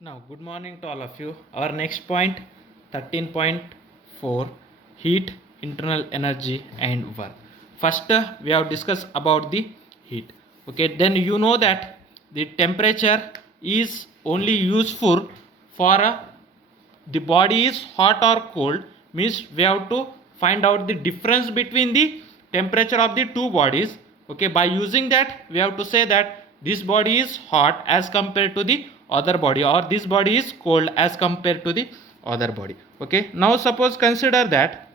Now, good morning to all of you. Our next point 13.4, heat, internal energy, and work. First, we have discussed about the heat. Okay, then you know that the temperature is only useful for the body is hot or cold, means we have to find out the difference between the temperature of the two bodies. Okay, by using that we have to say that this body is hot as compared to the other body, or this body is cold as compared to the other body. Okay, now suppose consider that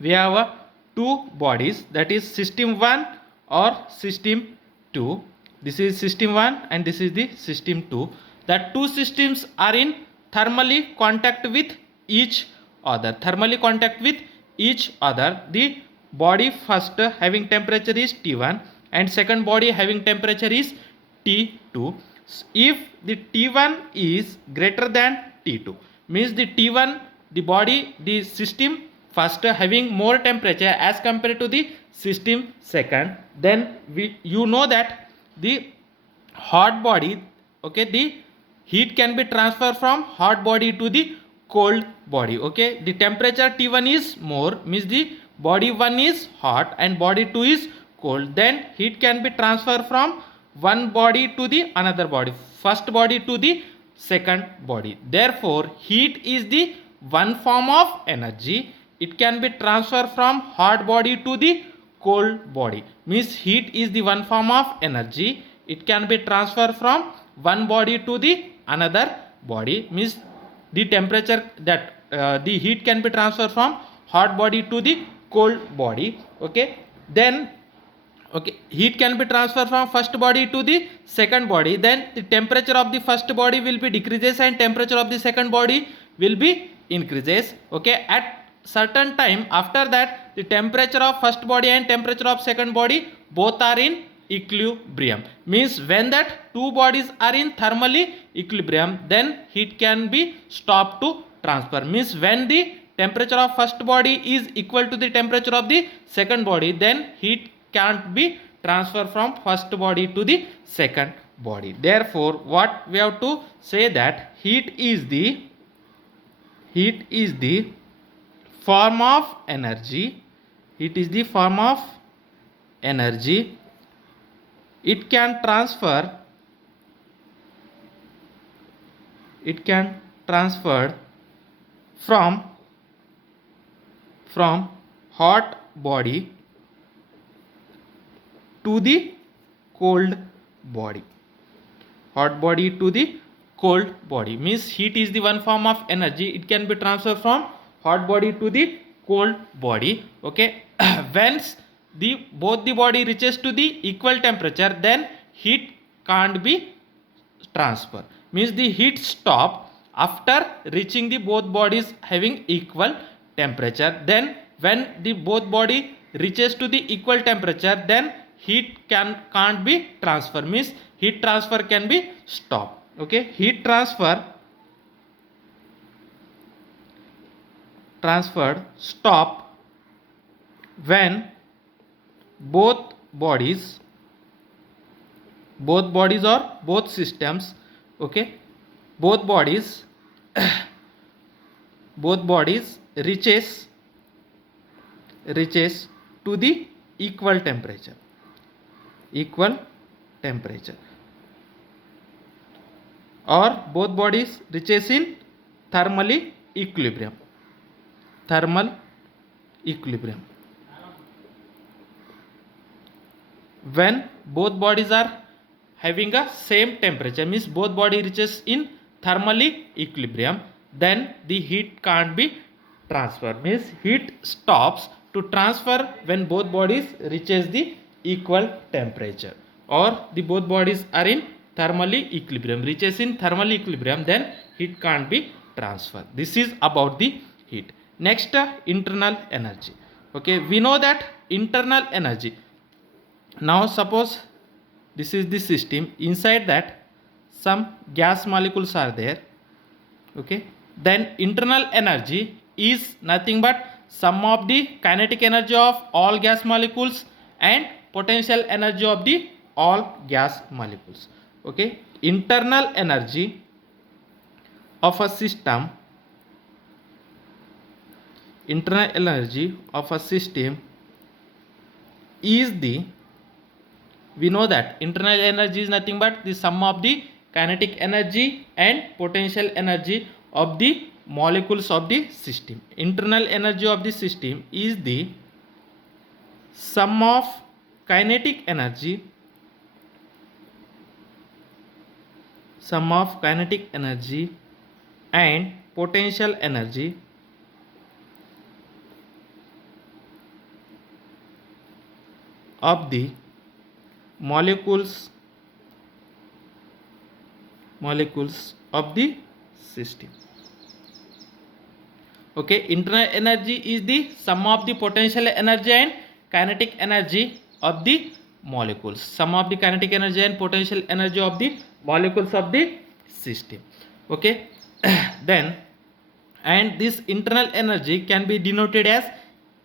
we have two bodies, that is system 1 or system 2. This is system 1 and this is the system 2. That two systems are in thermally contact with each other. Thermally contact with each other. The body first having temperature is T1 and second body having temperature is T2. If the T1 is greater than T2, means the T1, the body, the system first having more temperature as compared to the system second, then you know that the hot body, okay, the heat can be transferred from hot body to the cold body. Okay, the temperature T1 is more, means the body 1 is hot and body 2 is cold, then heat can be transferred from one body to the another body, first body to the second body. Therefore heat is the one form of energy. It can be transferred from hot body to the cold body, means heat is the one form of energy. It can be transferred from one body to the another body, means the temperature that the heat can be transferred from hot body to the cold body. Okay, then okay, heat can be transferred from first body to the second body, then the temperature of the first body will be decreases and temperature of the second body will be increases. Okay, at certain time after that the temperature of first body and temperature of second body both are in equilibrium, means when that two bodies are in thermally equilibrium, then heat can be stopped to transfer, means when the temperature of first body is equal to the temperature of the second body, then heat can't be transferred from first body to the second body. Therefore what we have to say that heat is the form of energy. Heat is the form of energy. It can transfer from hot body to the cold body. Hot body to the cold body, means heat is the one form of energy. It can be transferred from hot body to the cold body. Okay, once the both the body reaches to the equal temperature, then heat can't be transferred, means the heat stop after reaching the both bodies having equal temperature. Then when the both body reaches to the equal temperature, then heat can't be transferred, means heat transfer can be stopped. Okay, heat transferred stop when both bodies or both systems, okay, both bodies reaches to the equal temperature, or both bodies reaches in thermal equilibrium. When both bodies are having a same temperature, means both body reaches in thermally equilibrium, then the heat can't be transferred, means heat stops to transfer when both bodies reaches the equal temperature, or the both bodies are in thermally equilibrium, reaches in thermal equilibrium, then heat can't be transferred. This is about the heat. Next, internal energy. Okay, we know that internal energy. Now suppose this is the system, inside that some gas molecules are there. Okay, then internal energy is nothing but sum of the kinetic energy of all gas molecules and potential energy of the all gas molecules. Okay, internal energy of a system, internal energy of a system is the, we know that internal energy is nothing but the sum of the kinetic energy and potential energy of the molecules of the system. Internal energy of the system is the sum of kinetic energy, and potential energy of the molecules of the system. Okay, internal energy is the sum of the potential energy and kinetic energy of the molecules, sum of the kinetic energy and potential energy of the molecules of the system. Okay. Then, and this internal energy can be denoted as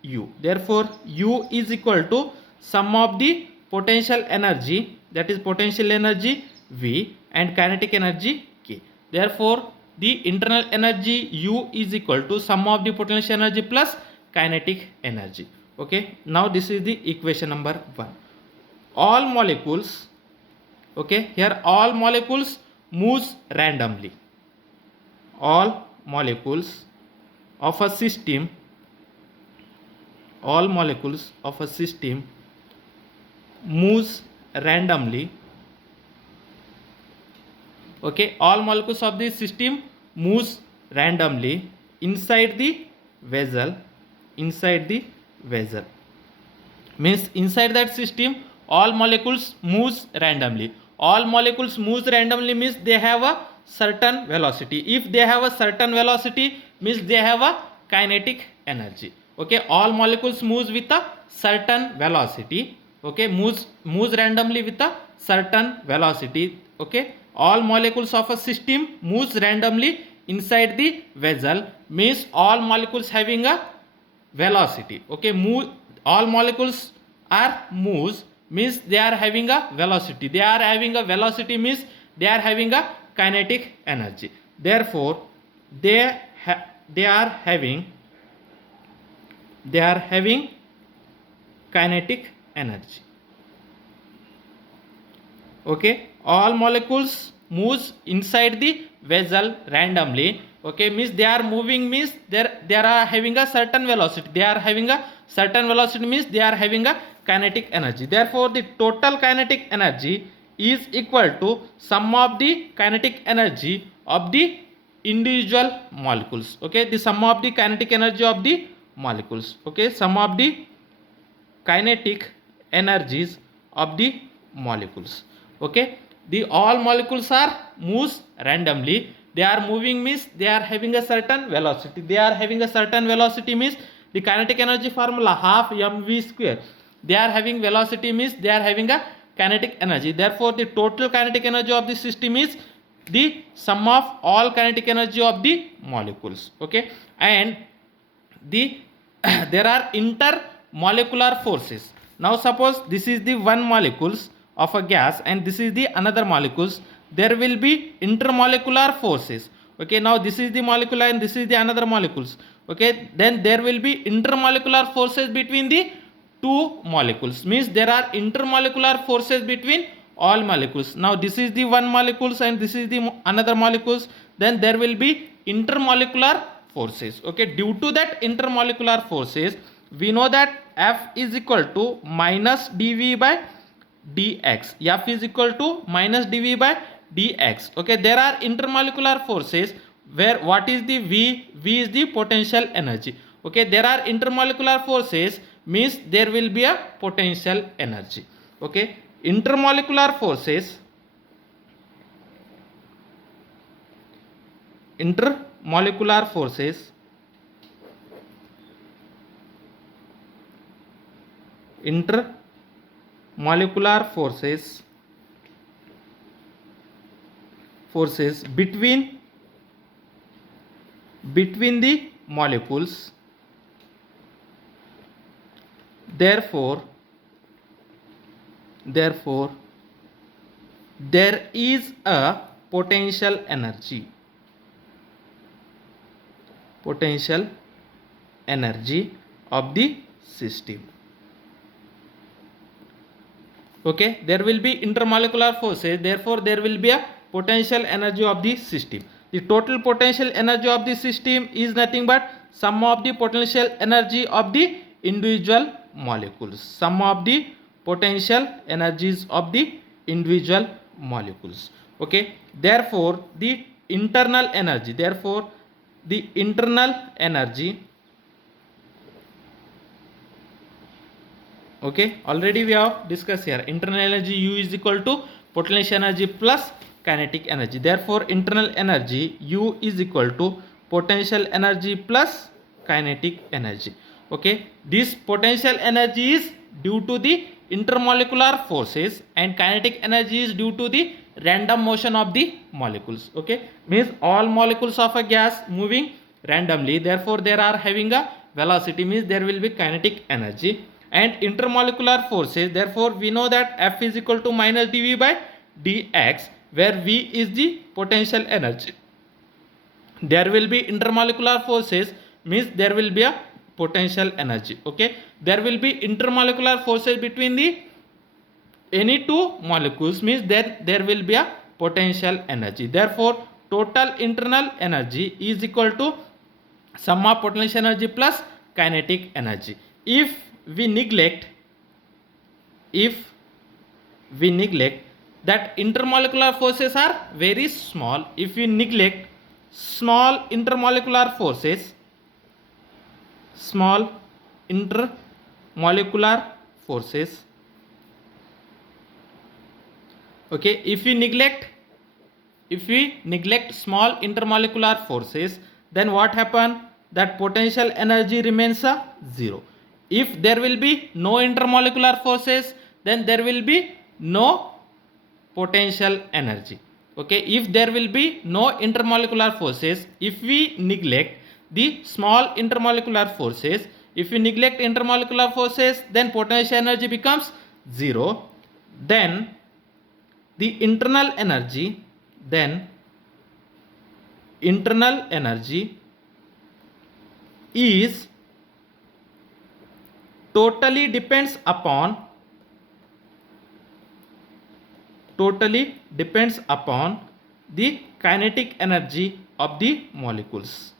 U. Therefore U is equal to sum of the potential energy, that is potential energy V, and kinetic energy K. Therefore the internal energy U is equal to sum of the potential energy plus kinetic energy. Okay, now this is the equation number 1. All molecules, okay, here all molecules moves randomly. All molecules of a system, all molecules of a system moves randomly. Okay, all molecules of the system moves randomly inside the vessel, means inside that system all molecules moves randomly. All molecules moves randomly means they have a certain velocity. If they have a certain velocity means they have a kinetic energy. Okay, all molecules moves with a certain velocity. Okay, moves randomly with a certain velocity. Okay, all molecules of a system moves randomly inside the vessel means all molecules having a velocity. Okay, all molecules are moves means they are having a velocity. They are having a velocity means they are having a kinetic energy. Therefore they are having kinetic energy. Okay, all molecules moves inside the vessel randomly. Okay, means they are moving means they are having a certain velocity. They are having a certain velocity means they are having a kinetic energy. Therefore the total kinetic energy is equal to sum of the kinetic energy of the individual molecules. Okay, the sum of the kinetic energy of the molecules. Okay, sum of the kinetic energies of the molecules. Okay, the all molecules are moves randomly. They are moving means they are having a certain velocity. They are having a certain velocity means the kinetic energy formula half mv square. They are having velocity means they are having a kinetic energy. Therefore the total kinetic energy of the system is the sum of all kinetic energy of the molecules. Okay, and the there are intermolecular forces. Now suppose this is the one molecules of a gas and this is the another molecules. There will be intermolecular forces. Okay, now this is the molecule and this is the another molecules. Okay, then there will be intermolecular forces between the two molecules, means there are intermolecular forces between all molecules. Now this is the one molecules and this is the another molecules. Then there will be intermolecular forces. Okay, due to that intermolecular forces we know that F is equal to minus dV by dx. F is equal to minus dV by dx. Okay, there are intermolecular forces where what is the V? V is the potential energy. Okay, there are intermolecular forces means there will be a potential energy. Okay, intermolecular forces, intermolecular forces between the molecules. Therefore there is a potential energy. potential energy of the system. Okay, there will be intermolecular forces, therefore there will be a potential energy of the system. The total potential energy of the system is nothing but sum of the potential energy of the individual molecules. Sum of the potential energies of the individual molecules. Okay, therefore the internal energy, okay, already we have discussed here, internal energy U is equal to potential energy plus kinetic energy. Therefore internal energy U is equal to potential energy plus kinetic energy. Okay, this potential energy is due to the intermolecular forces and kinetic energy is due to the random motion of the molecules. Okay, means all molecules of a gas moving randomly, therefore there are having a velocity, means there will be kinetic energy. And intermolecular forces, therefore we know that F is equal to minus dV by dx, where V is the potential energy. There will be intermolecular forces, means there will be a potential energy. Okay, there will be intermolecular forces between the any two molecules, means then there will be a potential energy. Therefore total internal energy is equal to sum of potential energy plus kinetic energy. If we neglect that intermolecular forces are very small, if we neglect small intermolecular forces, okay, if we neglect small intermolecular forces, then what happen, that potential energy remains a zero. If there will be no intermolecular forces, then there will be no potential energy. Okay, if there will be no intermolecular forces, if we neglect the small intermolecular forces, then potential energy becomes zero. Then the internal energy is totally depends upon the kinetic energy of the molecules.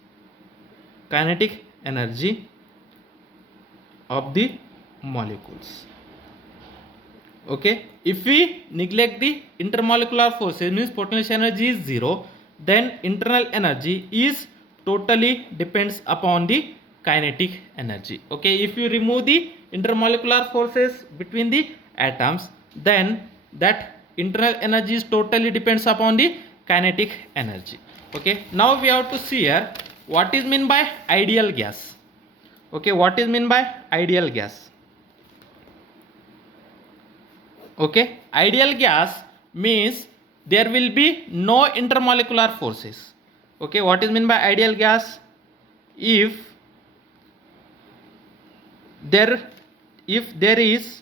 Okay, if we neglect the intermolecular forces, means potential energy is zero, then internal energy is totally depends upon the kinetic energy. Okay, if you remove the intermolecular forces between the atoms, then that internal energy is totally depends upon the kinetic energy. Okay, now we have to see here what is meant by ideal gas. Okay, what is meant by ideal gas? Okay, ideal gas means there will be no intermolecular forces. Okay, what is meant by ideal gas? If there is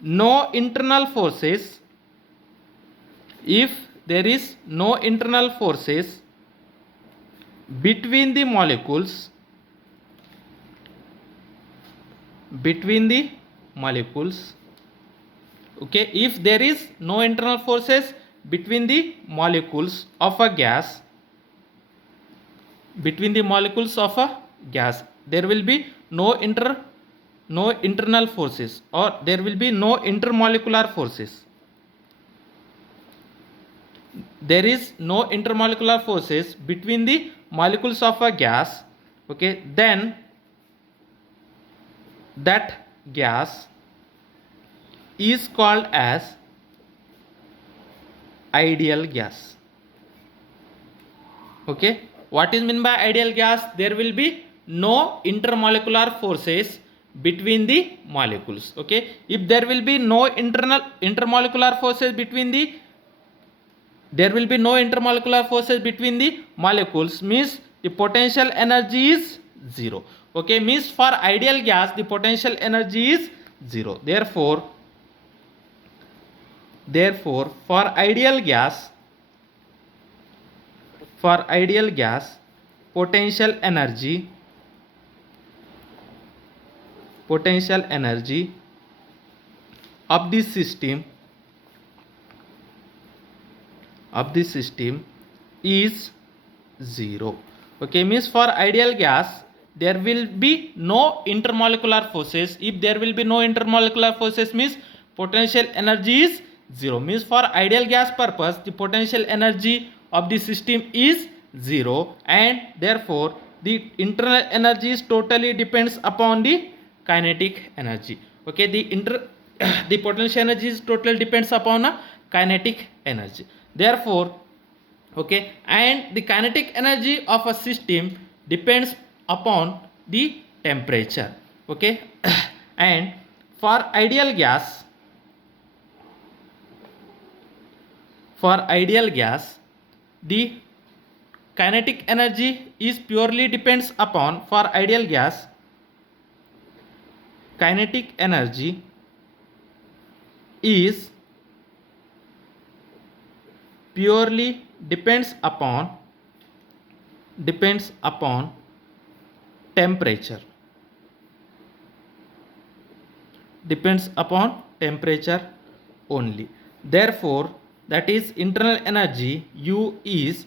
no internal forces, between the molecules, okay, if there is no internal forces between the molecules of a gas, there will be no internal forces, or there will be no intermolecular forces. There is no intermolecular forces between the molecules of a gas. Okay, then that gas is called as ideal gas. Okay, what is meant by ideal gas? There will be no intermolecular forces between the molecules. Okay, if there will be no intermolecular forces between the molecules, means the potential energy is zero. Okay, means for ideal gas the potential energy is zero. Therefore for ideal gas potential energy of the system is zero. Okay, means for ideal gas there will be no intermolecular forces. If there will be no intermolecular forces means potential energy is zero. Means for ideal gas purpose the potential energy of the system is zero, and therefore the internal energy is totally depends upon the kinetic energy. Okay, the potential energy is totally depends upon a kinetic energy. Therefore, okay, and the kinetic energy of a system depends upon the temperature. Okay, and for ideal gas, the kinetic energy is purely depends upon, for ideal gas kinetic energy is purely depends upon temperature. Depends upon temperature only. Therefore, that is internal energy U is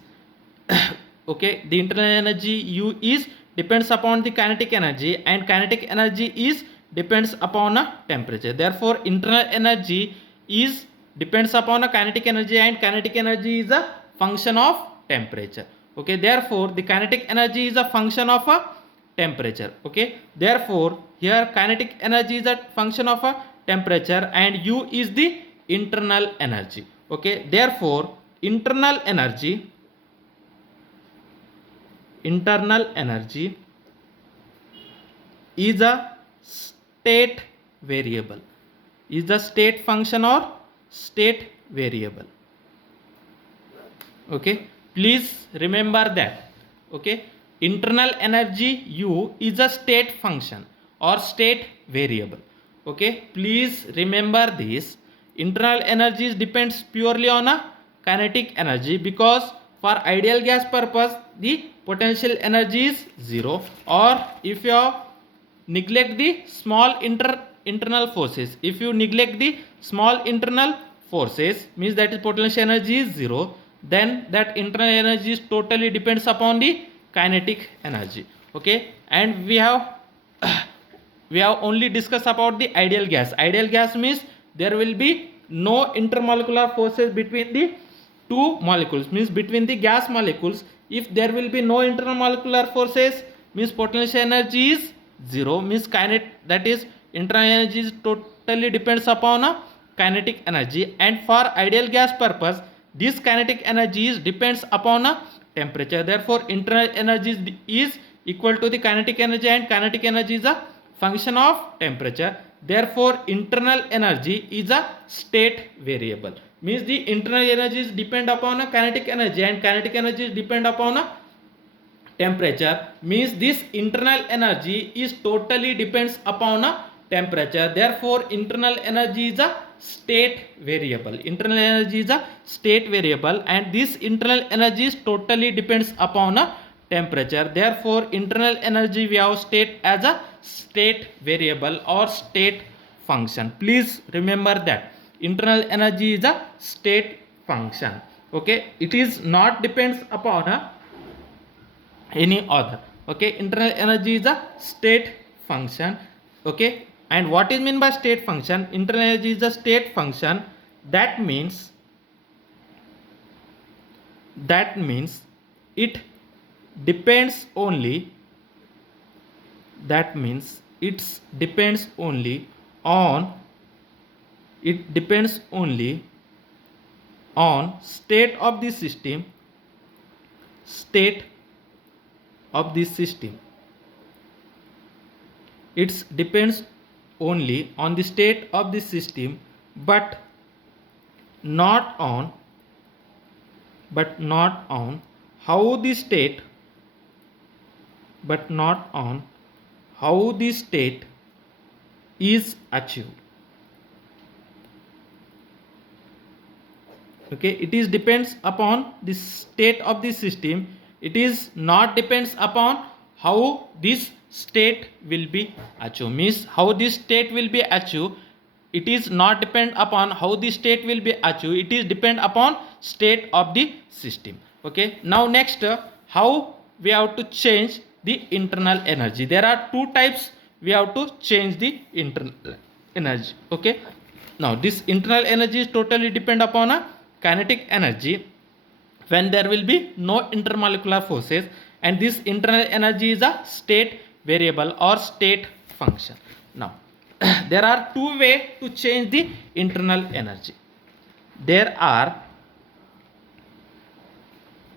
okay, the internal energy U is depends upon the kinetic energy, and kinetic energy is depends upon a temperature. Therefore, internal energy is depends upon a kinetic energy, and kinetic energy is a function of temperature. Okay, therefore the kinetic energy is a function of a temperature. Okay, therefore here kinetic energy is a function of a temperature and U is the internal energy. Okay, therefore internal energy is a state variable, is the state function or state variable. Okay, please remember that. Okay, internal energy U is a state function or state variable. Okay, please remember this. Internal energy depends purely on a kinetic energy, because for ideal gas purpose the potential energy is zero, or if you neglect the small internal forces, if you neglect the small internal forces means that is potential energy is zero, then that internal energy is totally depends upon the kinetic energy. Okay, and we have only discussed about the ideal gas. Ideal gas means there will be no intermolecular forces between the two molecules, means between the gas molecules. If there will be no intermolecular forces means potential energy is zero, means kinetic, that is internal energy is totally depends upon a kinetic energy, and for ideal gas purpose this kinetic energy is depends upon a temperature. Therefore internal energy is equal to the kinetic energy, and kinetic energy is a function of temperature. Therefore internal energy is a state variable, means the internal energy is depend upon a kinetic energy and kinetic energy is depend upon a temperature, means this internal energy is totally depends upon a temperature. Therefore internal energy is a state variable. Internal energy is a state variable, and this internal energy is totally depends upon a temperature. Therefore internal energy we have state as a state variable or state function. Please remember that internal energy is a state function. Okay, it is not depends upon a any other. Okay, internal energy is a state function. Okay, and what is mean by state function? Internal energy is a state function. That means it depends only, that means it depends only on state of the system, it depends only on the state of the system, but not on how the state is achieved. Okay, it is depends upon the state of the system, it is not depends upon how this state will be achieved. Means how this state will be achieved, it is not depend upon how the state will be achieved, it is depend upon state of the system. Okay, now next, how we have to change the internal energy. There are two types we have to change the internal energy. Okay, now this internal energy is totally depend upon a kinetic energy when there will be no intermolecular forces, and this internal energy is a state variable or state function. Now there are two ways to change the internal energy. There are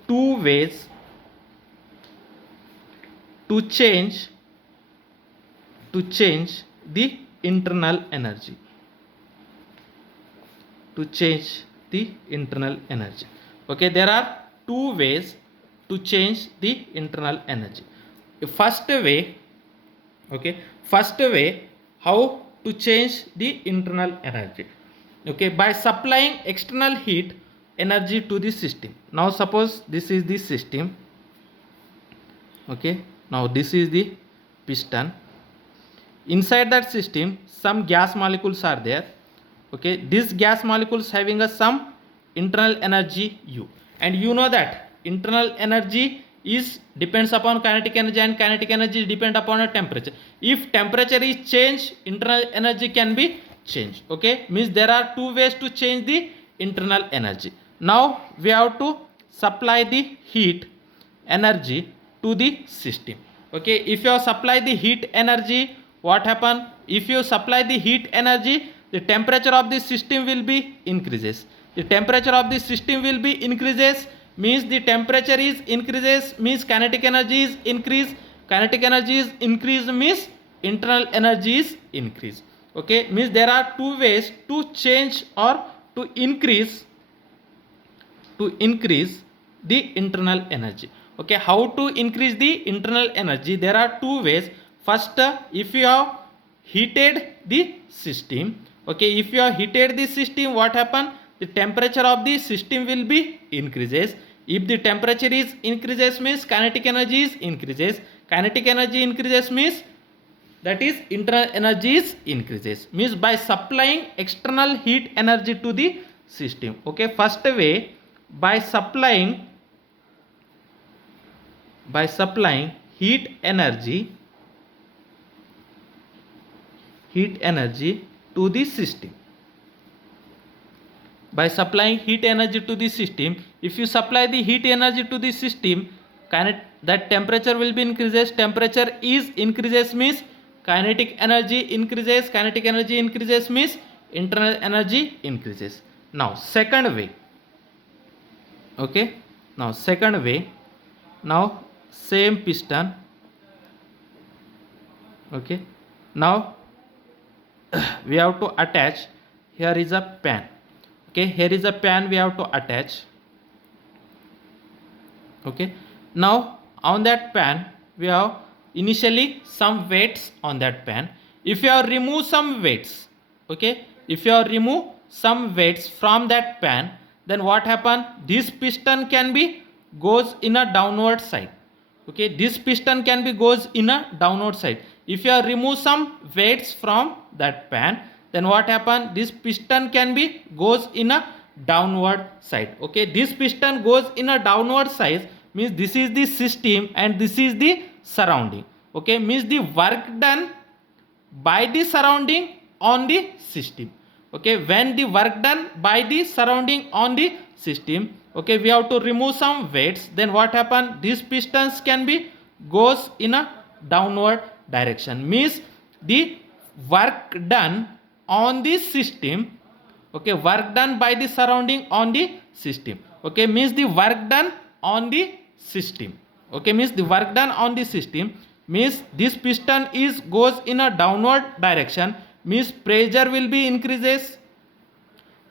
two ways to change the internal energy. To change the internal energy. Okay, there are two ways to change the internal energy. First way, okay, first way how to change the internal energy. Okay, by supplying external heat energy to the system. Now suppose this is the system. Okay, now this is the piston. Inside that system some gas molecules are there. Okay, these gas molecules having a some internal energy U, and you know that internal energy is depends upon kinetic energy, and kinetic energy depend upon a temperature. If temperature is changed, internal energy can be changed. Okay, means there are two ways to change the internal energy. Now we have to supply the heat energy to the system. Okay, if you supply the heat energy, what happen? If you supply the heat energy, the temperature of the system will be increases. The temperature of the system will be increases, means the temperature is increases, means kinetic energy is increase. Kinetic energy is increase means internal energy is increase. Okay, means there are two ways to change or to increase the internal energy. Okay, how to increase the internal energy? There are two ways. First, if you have heated the system, okay, if you have heated the system, what happen? The temperature of the system will be increases. If the temperature is increases means kinetic energy is increases. Kinetic energy increases means that is internal energy is increases. Means by supplying external heat energy to the system. Okay, first way, by supplying heat energy to the system. By supplying heat energy to the system, if you supply the heat energy to the system, that temperature will be increases. Temperature is increases means kinetic energy increases. Kinetic energy increases means internal energy increases. Now second way. Okay, now second way, now same piston. Okay, now we have to attach, here is a pan. Okay, here is a pan we have to attach. Okay, now on that pan we have initially some weights on that pan. If you have remove some weights, okay, if you have remove some weights from that pan, then what happen? This piston can be goes in a downward side. Okay, this piston can be goes in a downward side. If you have remove some weights from that pan, then what happen? This piston can be goes in a downward side. Okay, this piston goes in a downward side means this is the system and this is the surrounding. Okay, means the work done by the surrounding on the system. Okay, when the work done by the surrounding on the system, okay, we have to remove some weights, then what happen? These pistons can be goes in a downward direction, means the work done on the system, okay, work done by the surrounding on the system, okay, means the work done on the system, okay, means the work done on the system, means this piston is goes in a downward direction, means pressure will be increases.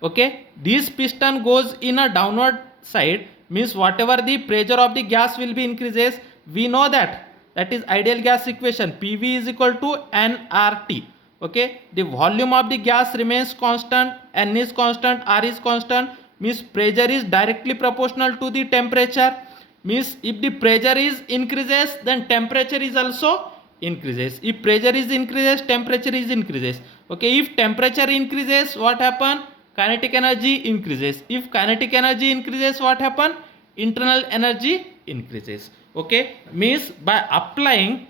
Okay, this piston goes in a downward side means whatever the pressure of the gas will be increases. We know that is ideal gas equation, PV is equal to nRT. Okay, the volume of the gas remains constant, N is constant, R is constant, means pressure is directly proportional to the temperature. means if the pressure is increases, then temperature is also increases. If pressure is increases, temperature is increases. Okay, if temperature increases, what happen? Kinetic energy increases. If kinetic energy increases, what happen? Internal energy increases. Okay, means by applying,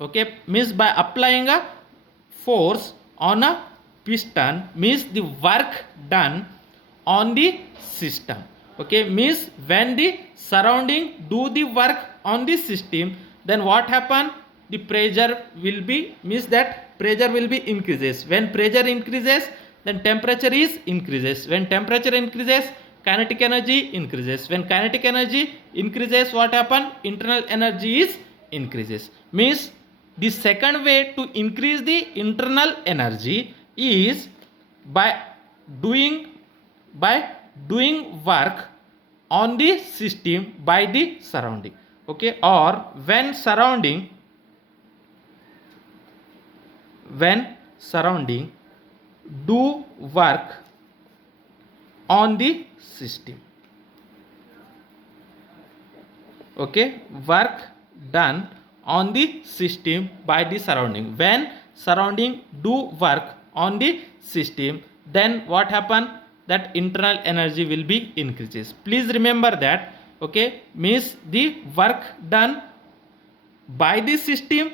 okay, means by applying a force on a piston, means the work done on the system. Okay, means when the surrounding do the work on the system, then what happen? The pressure will be, means that pressure will be increases. When pressure increases, then temperature is increases. When temperature increases, kinetic energy increases. When kinetic energy increases, what happen? Internal energy is increases. Means the second way to increase the internal energy is by doing by doing work on the system by the surrounding. Okay, or when surrounding do work on the system. Okay, work done on the system by the surrounding. When surrounding do work on the system, then what happen? That internal energy will be increases. Please remember that. Okay, means the work done by the system,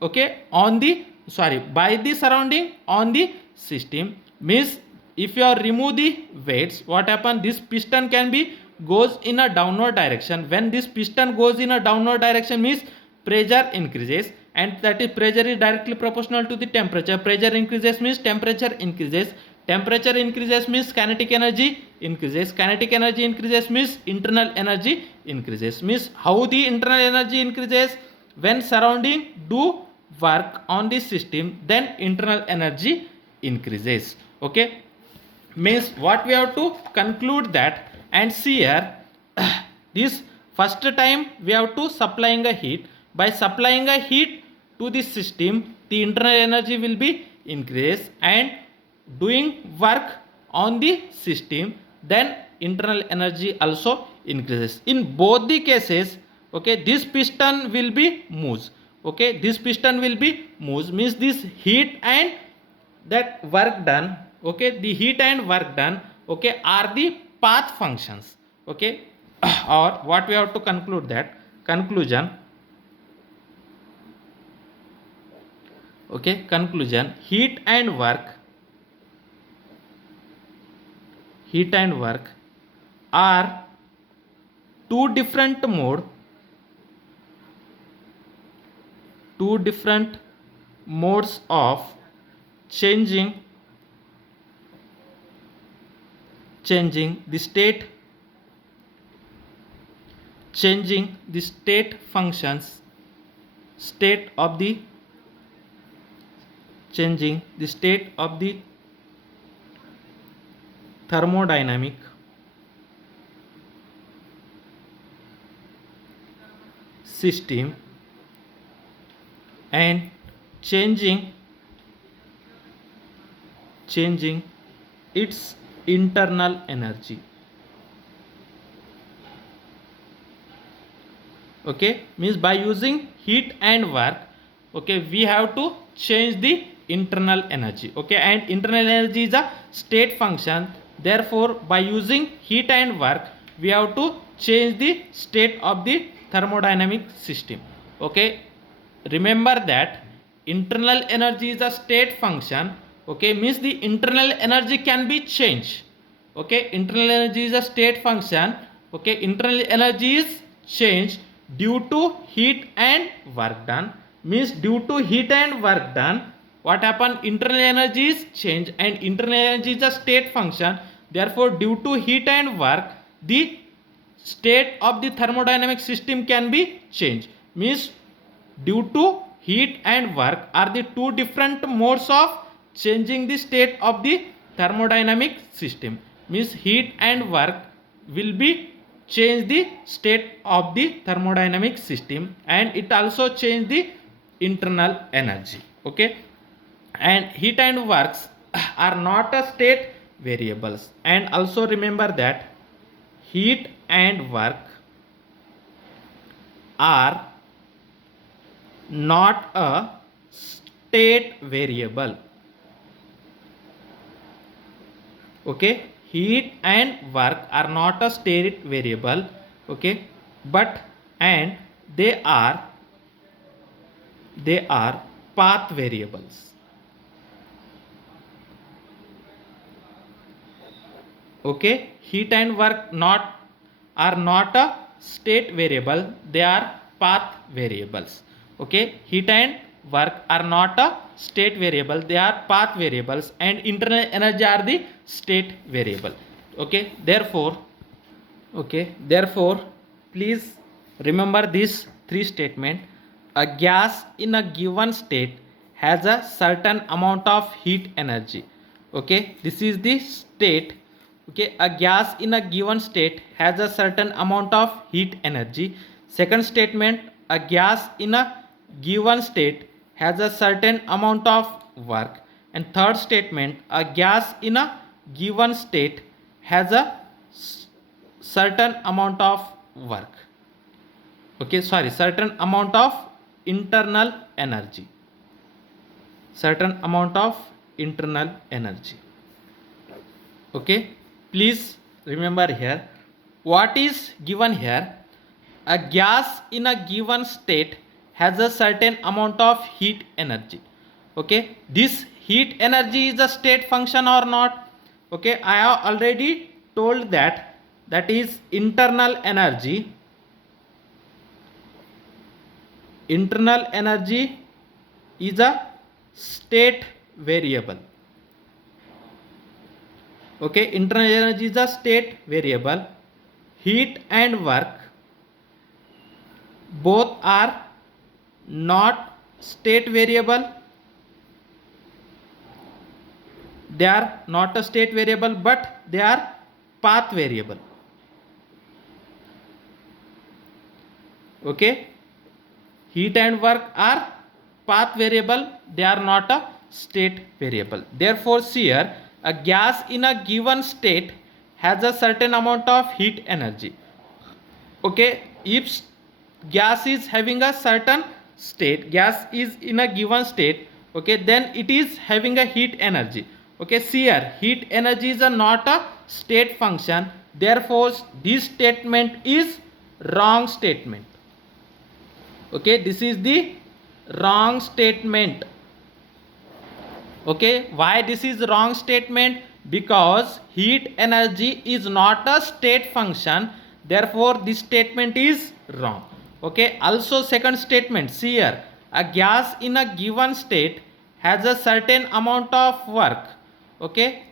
okay, on the, sorry, by the surrounding on the system, means if you are remove the weights, what happen? This piston can be goes in a downward direction. When this piston goes in a downward direction, means pressure increases, and that is pressure is directly proportional to the temperature. Pressure increases means temperature increases. Temperature increases means kinetic energy increases. Kinetic energy increases means internal energy increases. Means how the internal energy increases? When surrounding do work on the system, then internal energy increases. Okay, means what we have to conclude that, and see here this first time we have to supplying a heat. By supplying a heat to the system, the internal energy will be increased, and doing work on the system, then internal energy also increases. In both the cases, okay, this piston will be moves. Okay, this piston will be moves, means this heat and that work done, okay, the heat and work done, okay, are the path functions. Okay, or what we have to conclude that conclusion. Okay, conclusion: heat and work are two different modes of changing the state functions, state of the changing the state of the thermodynamic system, and changing its internal energy. Okay, means by using heat and work, okay, we have to change the internal energy. Okay, and internal energy is a state function. Therefore, by using heat and work, we have to change the state of the thermodynamic system. Okay, remember that internal energy is a state function. Okay, means the internal energy can be changed. Okay, internal energy is a state function. Okay, internal energy is changed due to heat and work done. Means due to heat and work done, what happen? Internal energy is changed, and internal energy is a state function. Therefore, due to heat and work, the state of the thermodynamic system can be changed. Means due to heat and work are the two different modes of changing the state of the thermodynamic system. Means heat and work will be change the state of the thermodynamic system, and it also change the internal energy. Okay, and heat and works are not a state variables. And also remember that heat and work are not a state variable. Okay, heat and work are not a state variable. Okay, but and they are path variables. Okay, heat and work are not a state variable, they are path variables. Okay, heat and work are not a state variable, they are path variables, and internal energy are the state variable. Okay, therefore please remember these three statement. A gas in a given state has a certain amount of heat energy. Okay, this is the state. Okay, a gas in a given state has a certain amount of heat energy. Second statement, a gas in a given state has a certain amount of work. And third statement, a gas in a given state has a certain amount of work. Okay, sorry, certain amount of internal energy. Certain amount of internal energy. Okay, please remember here what is given here. A gas in a given state has a certain amount of heat energy. Okay, this heat energy is a state function or not? Okay, I have already told that is internal energy. Internal energy is a state variable. Okay, internal energy is a state variable. Heat and work both are not state variable. They are not a state variable, but they are path variable. Okay, heat and work are path variable, they are not a state variable. Therefore, here a gas in a given state has a certain amount of heat energy. Okay, if gas is having a certain state, gas is in a given state, okay, then it is having a heat energy. Okay, see here, heat energy is not a state function, therefore this statement is wrong statement. Okay, this is the wrong statement. Okay, why this is wrong statement? Because heat energy is not a state function, therefore this statement is wrong. Okay, also second statement, see here, a gas in a given state has a certain amount of work. Okay,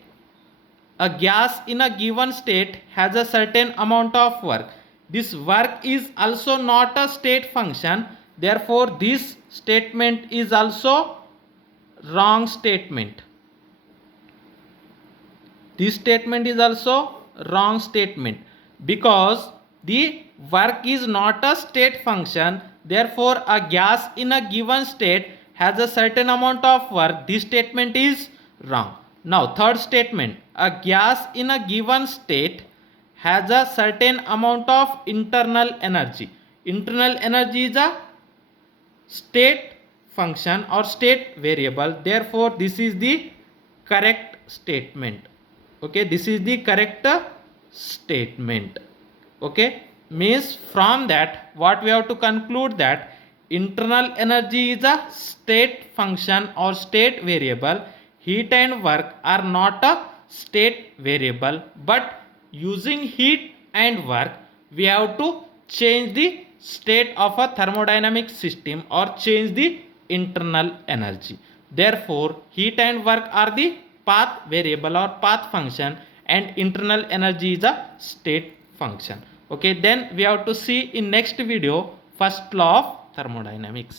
a gas in a given state has a certain amount of work. This work is also not a state function, therefore this statement is also wrong statement. This statement is also wrong statement because the work is not a state function, therefore a gas in a given state has a certain amount of work. This statement is wrong. Now third statement, a gas in a given state has a certain amount of internal energy. Internal energy is a state function or state variable, therefore this is the correct statement. Okay, this is the correct statement. Okay, means from that what we have to conclude that internal energy is a state function or state variable. Heat and work are not a state variable, but using heat and work we have to change the state of a thermodynamic system or change the internal energy. Therefore heat and work are the path variable or path function, and internal energy is a state function. Okay, then we have to see in next video first law of thermodynamics.